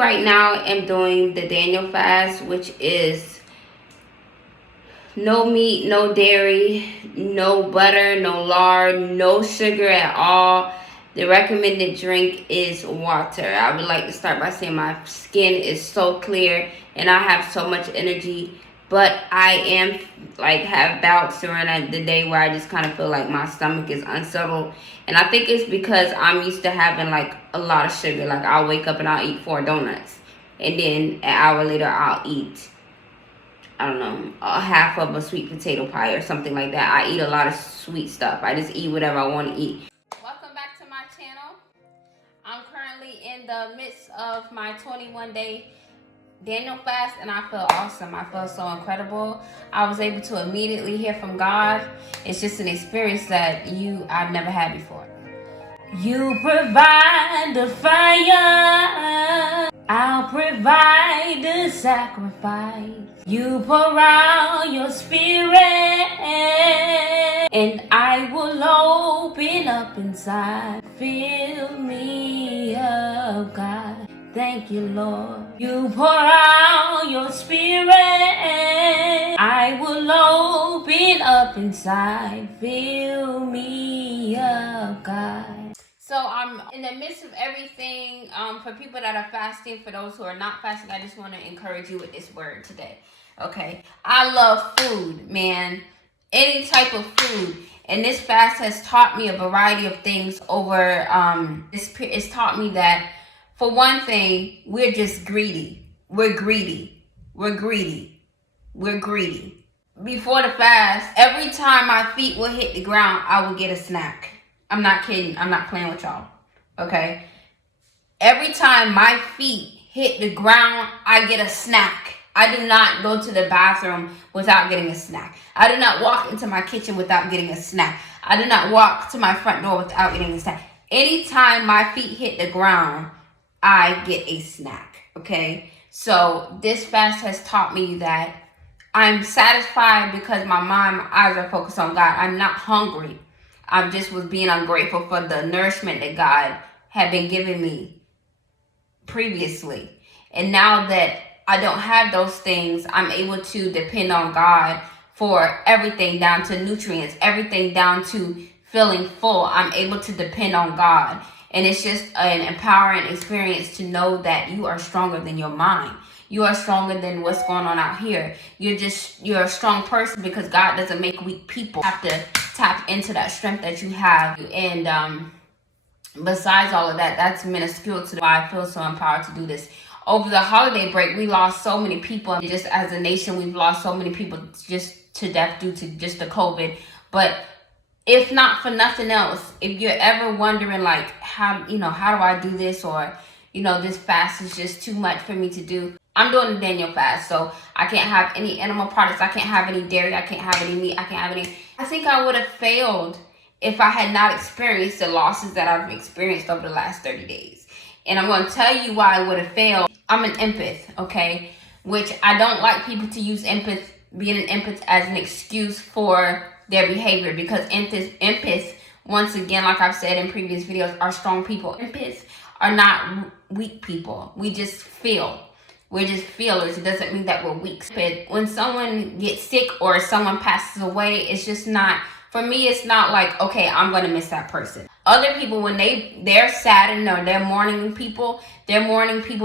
right now am doing the Daniel fast, which is no meat, no dairy, no butter, no lard, no sugar at all. The recommended drink is water. I would like to start by saying my skin is so clear and I have so much energy, but I am have bouts during the day where I just kind of feel like my stomach is unsettled. And I think it's because I'm used to having like a lot of sugar. Like I'll wake up and I'll eat 4 donuts. And then an hour later I'll eat, I don't know, a half of a sweet potato pie or something like that. I eat a lot of sweet stuff. I just eat whatever I want to eat. Welcome back to my channel. I'm currently in the midst of my 21-day Daniel fast and I feel awesome. I feel so incredible. I was able to immediately hear from God. It's just an experience that I've never had before. You provide the fire, I'll provide the sacrifice. You pour out your spirit, and I will open up inside. Fill me up, God. Thank you, Lord. You pour out your spirit, I will open up inside. Fill me up, God. So I'm in the midst of everything. For people that are fasting, for those who are not fasting, I just want to encourage you with this word today. Okay, I love food, man. Any type of food. And this fast has taught me a variety of things over it's taught me that, for one thing, we're just greedy. We're greedy. We're greedy. We're greedy. Before the fast, every time my feet will hit the ground, I will get a snack. I'm not kidding. I'm not playing with y'all. Okay? Every time my feet hit the ground, I get a snack. I do not go to the bathroom without getting a snack. I do not walk into my kitchen without getting a snack. I do not walk to my front door without getting a snack. Anytime my feet hit the ground, I get a snack. Okay? So this fast has taught me that I'm satisfied because my mind, my eyes are focused on God. I'm not hungry. I just was being ungrateful for the nourishment that God had been giving me previously. And now that I don't have those things, I'm able to depend on God for everything down to nutrients, everything down to feeling full. I'm able to depend on God. And it's just an empowering experience to know that you are stronger than your mind. You are stronger than what's going on out here. You're a strong person because God doesn't make weak people. You have to tap into that strength that you have. And besides all of that, that's minuscule to why I feel so empowered to do this. Over the holiday break, we lost so many people. Just as a nation, we've lost so many people just to death due to just the COVID. But if not for nothing else, if you're ever wondering like how do I do this, or this fast is just too much for me to do, I'm doing the Daniel fast, so I can't have any animal products. I can't have any dairy. I can't have any meat. I can't have any. I think I would have failed if I had not experienced the losses that I've experienced over the last 30 days. And I'm going to tell you why I would have failed. I'm an empath, okay? Which I don't like people to use being an empath as an excuse for their behavior, because empaths, once again, like I've said in previous videos, are strong people. Empaths are not weak people. We just feel. We're just feelers. It doesn't mean that we're weak. When someone gets sick or someone passes away, it's just not, for me, it's not like, okay, I'm going to miss that person. Other people, when they're saddened or they're mourning people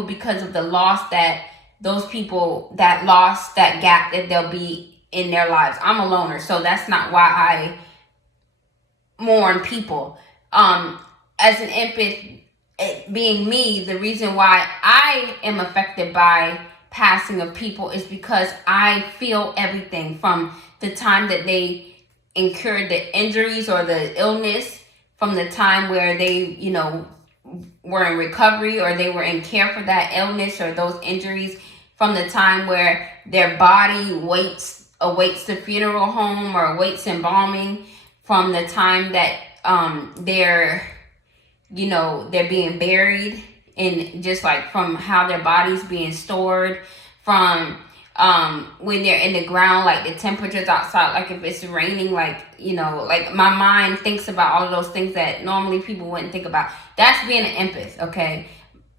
because of the loss that those people, that loss, that gap that they'll be in their lives. I'm a loner, so that's not why I mourn people. As an empath, being me, the reason why I am affected by passing of people is because I feel everything from the time that they incurred the injuries or the illness, from the time where they, were in recovery or they were in care for that illness or those injuries, from the time where their body awaits the funeral home or awaits embalming, from the time that they're being buried, and just like from how their body's being stored, from when they're in the ground, like the temperatures outside, like if it's raining, like my mind thinks about all of those things that normally people wouldn't think about. That's being an empath, okay?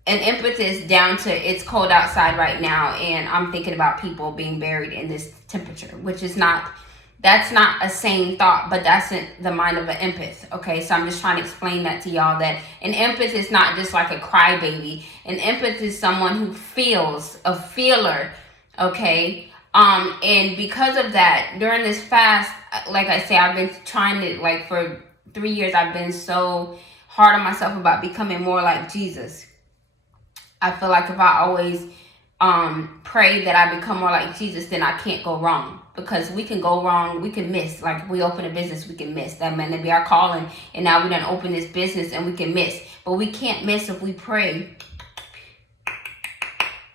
an impetus down to it's cold outside right now, and I'm thinking about people being buried in this temperature, which is not, that's not a sane thought, but that's in the mind of an empath. Okay, so I'm just trying to explain that to y'all, that an empath is not just like a crybaby. An empath is someone who feels, a feeler. Okay, and because of that, during this fast, like I say, I've been trying to, like, for 3 years, I've been so hard on myself about becoming more like Jesus. I feel like if I always pray that I become more like Jesus, then I can't go wrong. Because we can go wrong, we can miss. Like if we open a business, we can miss. That may be our calling, and now we done open this business and we can miss. But we can't miss if we pray.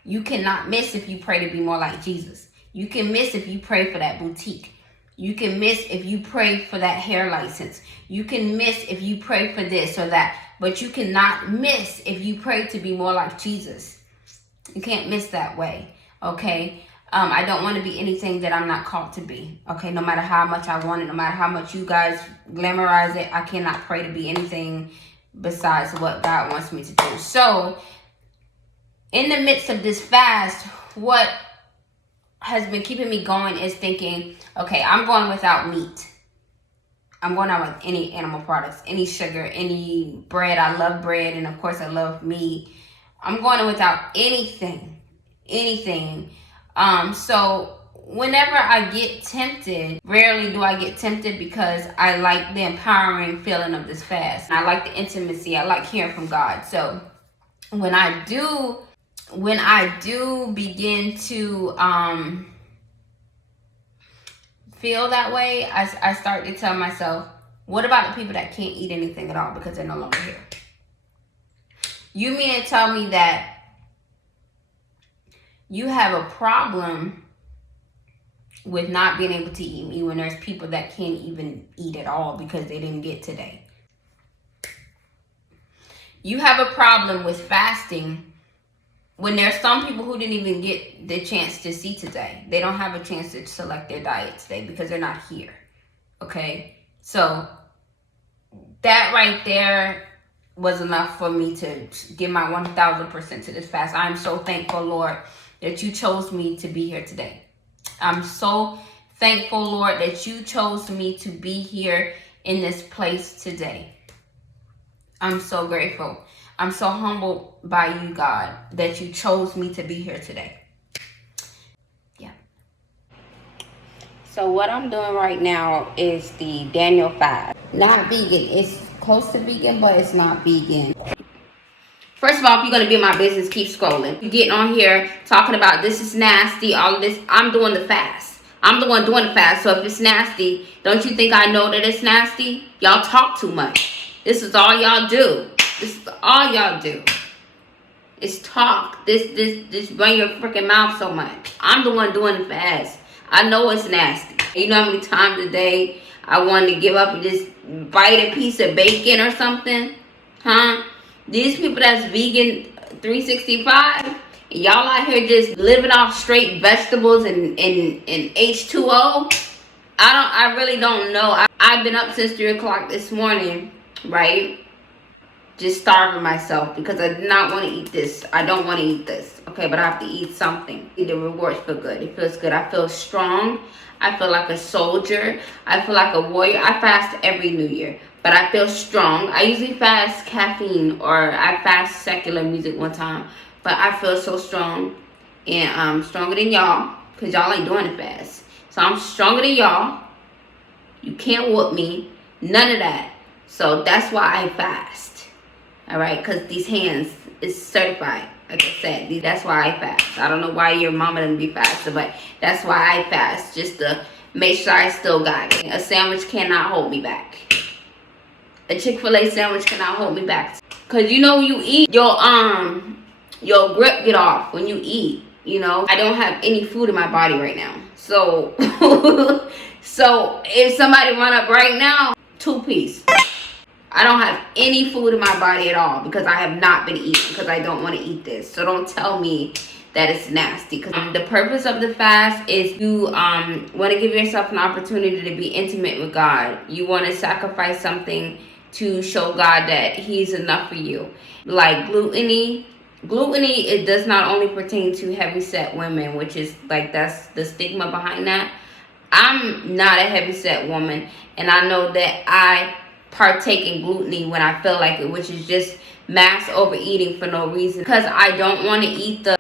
You cannot miss if you pray to be more like Jesus. You can miss if you pray for that boutique. You can miss if you pray for that hair license. You can miss if you pray for this or that. But you cannot miss if you pray to be more like Jesus. You can't miss that way, okay? I don't want to be anything that I'm not called to be, okay? No matter how much I want it, no matter how much you guys glamorize it, I cannot pray to be anything besides what God wants me to do. So, in the midst of this fast, what has been keeping me going is thinking, okay, I'm going without meat. I'm going out with any animal products, any sugar, any bread. I love bread, and of course I love meat. I'm going without anything. So whenever I get tempted, rarely do I get tempted because I like the empowering feeling of this fast. I like the intimacy. I like hearing from God. So when I do begin to feel that way, I start to tell myself, what about the people that can't eat anything at all because they're no longer here? You mean to tell me that you have a problem with not being able to eat meat when there's people that can't even eat at all because they didn't get today? You have a problem with fasting when there's some people who didn't even get the chance to see today. They don't have a chance to select their diet today because they're not here. Okay? So that right there was enough for me to give my 1,000% to this fast. I'm so thankful, Lord, that you chose me to be here today. I'm so thankful, Lord, that you chose me to be here in this place today. I'm so grateful. I'm so humbled by you, God, that you chose me to be here today. Yeah. So what I'm doing right now is the Daniel 5. Not vegan. It's close to vegan, but it's not vegan. First of all, if you're going to be in my business, keep scrolling. You're getting on here talking about this is nasty, all of this. I'm doing the fast. I'm the one doing the fast. So if it's nasty, don't you think I know that it's nasty? Y'all talk too much. This is all y'all do. This is all y'all do. It's talk. This run your freaking mouth so much. I'm the one doing the fast. I know it's nasty. You know how many times a day I wanted to give up and just bite a piece of bacon or something? Huh? These people that's vegan 365, y'all out here just living off straight vegetables and H2O. I really don't know. I've been up since 3 o'clock this morning, right? Just starving myself because I did not want to eat this. I don't want to eat this. Okay, but I have to eat something. The rewards feel good. It feels good. I feel strong. I feel like a soldier. I feel like a warrior. I fast every New Year, but I feel strong. I usually fast caffeine or I fast secular music one time, but I feel so strong, and I'm stronger than y'all because y'all ain't doing it fast. So I'm stronger than y'all. You can't whoop me. None of that. So that's why I fast. All right, because these hands is certified. Like I said, that's why I fast. I don't know why your mama doesn't be fasting, but that's why I fast, just to make sure I still got it. A sandwich cannot hold me back. A Chick-fil-A sandwich cannot hold me back. Because you know when you eat, your grip get off when you eat, you know. I don't have any food in my body right now. So, so if somebody run up right now, 2-piece. I don't have any food in my body at all because I have not been eating because I don't want to eat this. So don't tell me that it's nasty. Because the purpose of the fast is you want to give yourself an opportunity to be intimate with God. You want to sacrifice something to show God that he's enough for you. Like gluttony gluttony, it does not only pertain to heavyset women, which is like, that's the stigma behind that. I'm not a heavyset woman, and I know that I partake in gluttony when I feel like it, which is just mass overeating for no reason, because I don't want to eat the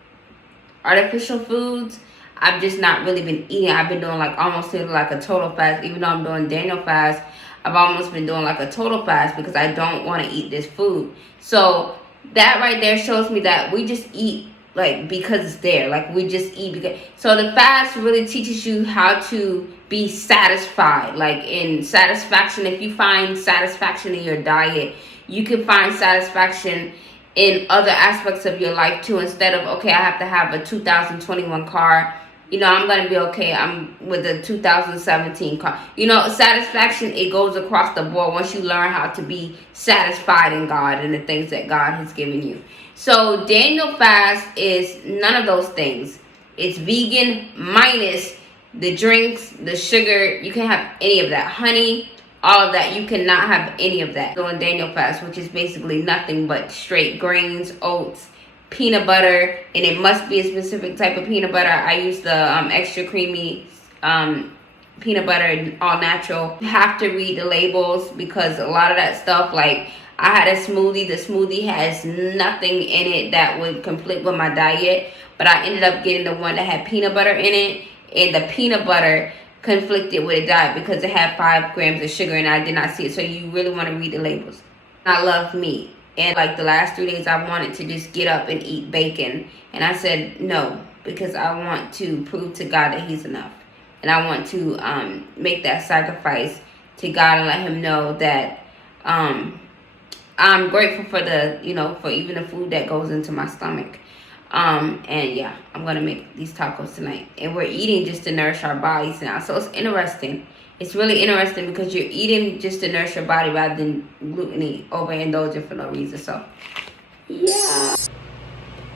artificial foods. I've just not really been eating. I've been doing like almost like a total fast. Even though I'm doing Daniel fast, I've almost been doing like a total fast because I don't want to eat this food. So that right there shows me that we just eat like because it's there. Like we just eat because. So the fast really teaches you how to be satisfied. Like in satisfaction, if you find satisfaction in your diet, you can find satisfaction in other aspects of your life too. Instead of, okay, I have to have a 2021 car, you know, I'm going to be okay. I'm with a 2017 car. You know, satisfaction, it goes across the board once you learn how to be satisfied in God and the things that God has given you. So Daniel fast is none of those things. It's vegan minus the drinks, the sugar. You can't have any of that. Honey, all of that. You cannot have any of that. Doing Daniel fast, which is basically nothing but straight grains, oats, peanut butter, and it must be a specific type of peanut butter. I use the extra creamy peanut butter, all natural. You have to read the labels because a lot of that stuff, like I had a smoothie. The smoothie has nothing in it that would conflict with my diet, but I ended up getting the one that had peanut butter in it, and the peanut butter conflicted with a diet because it had 5 grams of sugar and I did not see it. So you really want to read the labels. I love meat. And like the last 3 days, I wanted to just get up and eat bacon. And I said no, because I want to prove to God that he's enough. And I want to make that sacrifice to God and let him know that I'm grateful for the, you know, for even the food that goes into my stomach. And yeah, I'm going to make these tacos tonight. And we're eating just to nourish our bodies now. So it's interesting. It's really interesting because you're eating just to nourish your body rather than gluttony, overindulging for no reason. So, yeah.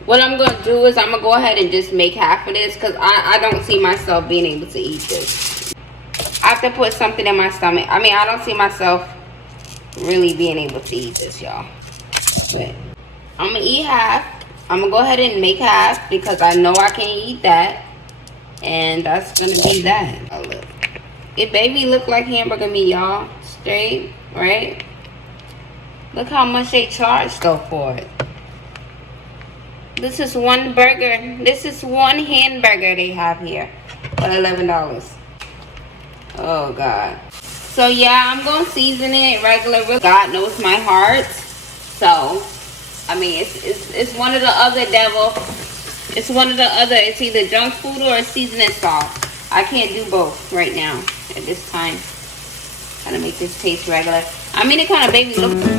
What I'm going to do is I'm going to go ahead and just make half of this because I don't see myself being able to eat this. I have to put something in my stomach. I mean, I don't see myself really being able to eat this, y'all. But I'm going to eat half. I'm going to go ahead and make half because I know I can't eat that. And that's going to be that. Oh, look. It baby look like hamburger meat, y'all. Straight, right? Look how much they charge though for it. This is one burger. This is one hamburger they have here for $11. Oh God. So yeah, I'm gonna season it regular. God knows my heart. So I mean, it's one of the other devil. It's one of the other. It's either junk food or a seasoning salt. I can't do both right now at this time. Trying to make this taste regular. I mean, it kind of baby look.